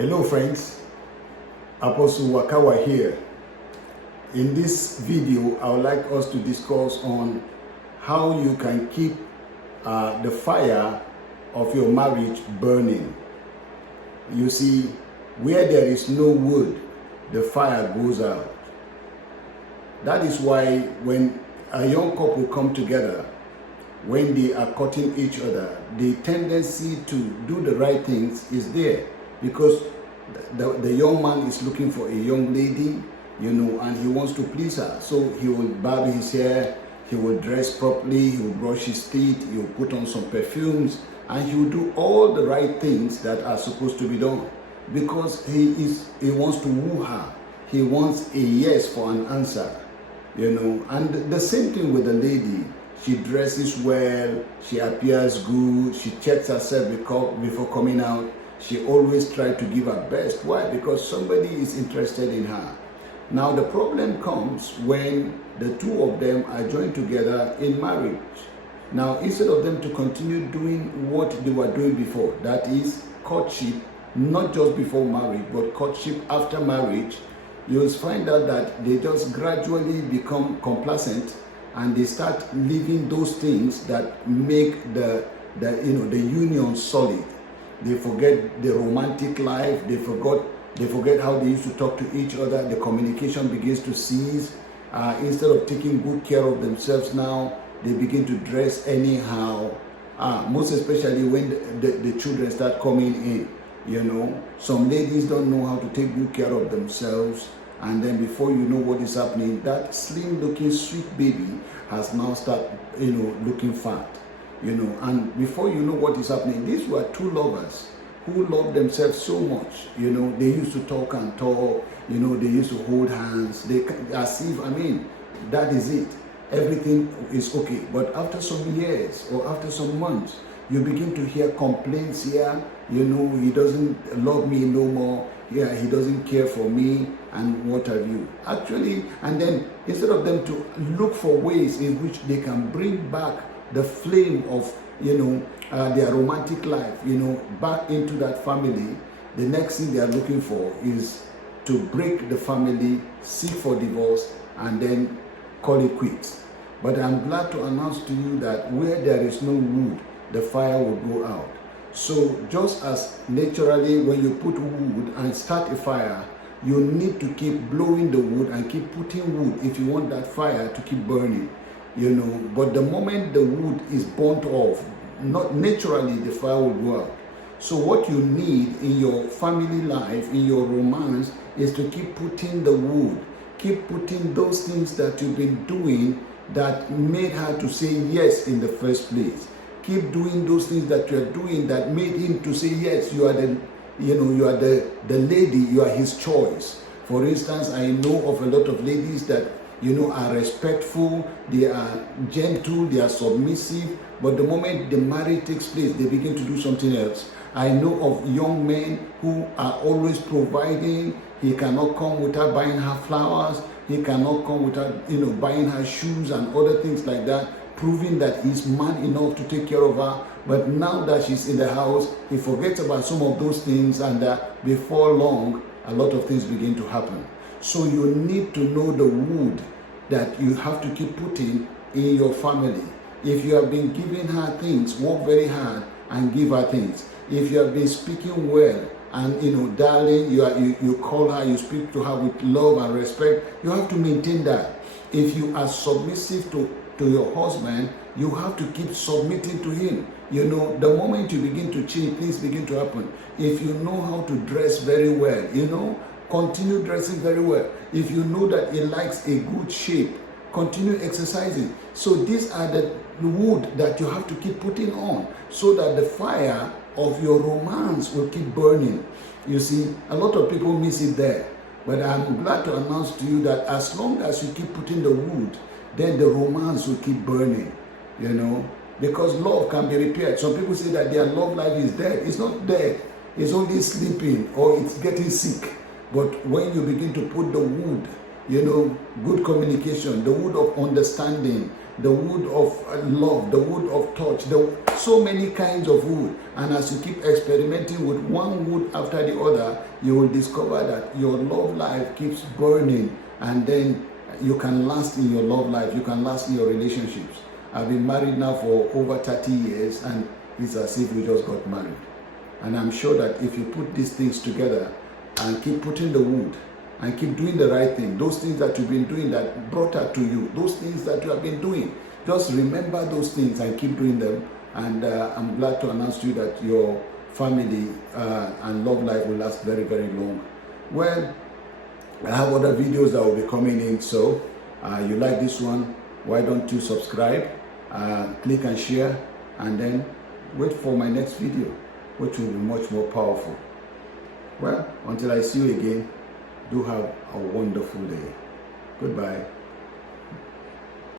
Hello friends, Apostle Wakawa here. In this video, I would like us to discuss on how you can keep the fire of your marriage burning. You see, where there is no wood, the fire goes out. That is why when a young couple come together, when they are courting each other, the tendency to do the right things is there, because the young man is looking for a young lady, and he wants to please her. So he will barb his hair, he will dress properly, he will brush his teeth, he will put on some perfumes, and he will do all the right things that are supposed to be done, because he wants to woo her. He wants a yes for an answer, And the same thing with the lady. She dresses well, she appears good, she checks herself before coming out. She always tries to give her best. Why? Because somebody is interested in her. Now the problem comes when the two of them are joined together in marriage. Now instead of them to continue doing what they were doing before, that is courtship, not just before marriage, but courtship after marriage, you'll find out that they just gradually become complacent, and they start living those things that make the union solid. They forget the romantic life. They forget how they used to talk to each other. The communication begins to cease. Instead of taking good care of themselves now, they begin to dress anyhow. Most especially when the children start coming in. Some ladies don't know how to take good care of themselves. And then before you know what is happening, that slim-looking sweet baby has now started, looking fat, And before you know what is happening, these were two lovers who loved themselves so much, They used to talk and talk, they used to hold hands. That is it. Everything is okay. But after some years or after some months, you begin to hear complaints here. He doesn't love me no more. Yeah, he doesn't care for me, and what have you. Actually, and then instead of them to look for ways in which they can bring back the flame of, their romantic life, back into that family, the next thing they are looking for is to break the family, seek for divorce, and then call it quits. But I'm glad to announce to you that where there is no wood, the fire will go out. So just as naturally when you put wood and start a fire, you need to keep blowing the wood and keep putting wood if you want that fire to keep burning, But the moment the wood is burnt off, not naturally the fire will go out. So what you need in your family life, in your romance, is to keep putting the wood, keep putting those things that you've been doing that made her to say yes in the first place. Keep doing those things that you are doing that made him to say yes. You are the lady, you are his choice. For instance, I know of a lot of ladies that are respectful, they are gentle, they are submissive, but the moment the marriage takes place, they begin to do something else. I know of young men who are always providing. He cannot come without buying her flowers. He cannot come without buying her shoes and other things like that, proving that he's man enough to take care of her. But now that she's in the house, he forgets about some of those things, and before long, a lot of things begin to happen. So you need to know the wood that you have to keep putting in your family. If you have been giving her things, work very hard and give her things. If you have been speaking well and darling, you call her, you speak to her with love and respect, you have to maintain that. If you are submissive to your husband, you have to keep submitting to him. The moment you begin to change, things begin to happen. If you know how to dress very well, continue dressing very well. If you know that he likes a good shape, continue exercising. So these are the wood that you have to keep putting on, so that the fire of your romance will keep burning. You see, a lot of people miss it there. But I'm glad to announce to you that as long as you keep putting the wood, then the romance will keep burning, because love can be repaired. Some people say that their love life is dead. It's not dead. It's only sleeping, or it's getting sick. But when you begin to put the wood good communication, the wood of understanding, the wood of love, the wood of touch, so many kinds of wood. And as you keep experimenting with one wood after the other, you will discover that your love life keeps burning, and then you can last in your love life, you can last in your relationships. I've been married now for over 30 years, and it's as if we just got married. And I'm sure that if you put these things together and keep putting the wood and keep doing the right thing, those things that you've been doing that brought her to you, those things that you have been doing, just remember those things and keep doing them. And I'm glad to announce to you that your family and love life will last very, very long. Well, I have other videos that will be coming in, so you like this one, why don't you subscribe, click and share, and then wait for my next video, which will be much more powerful. Well, until I see you again, do have a wonderful day. Goodbye.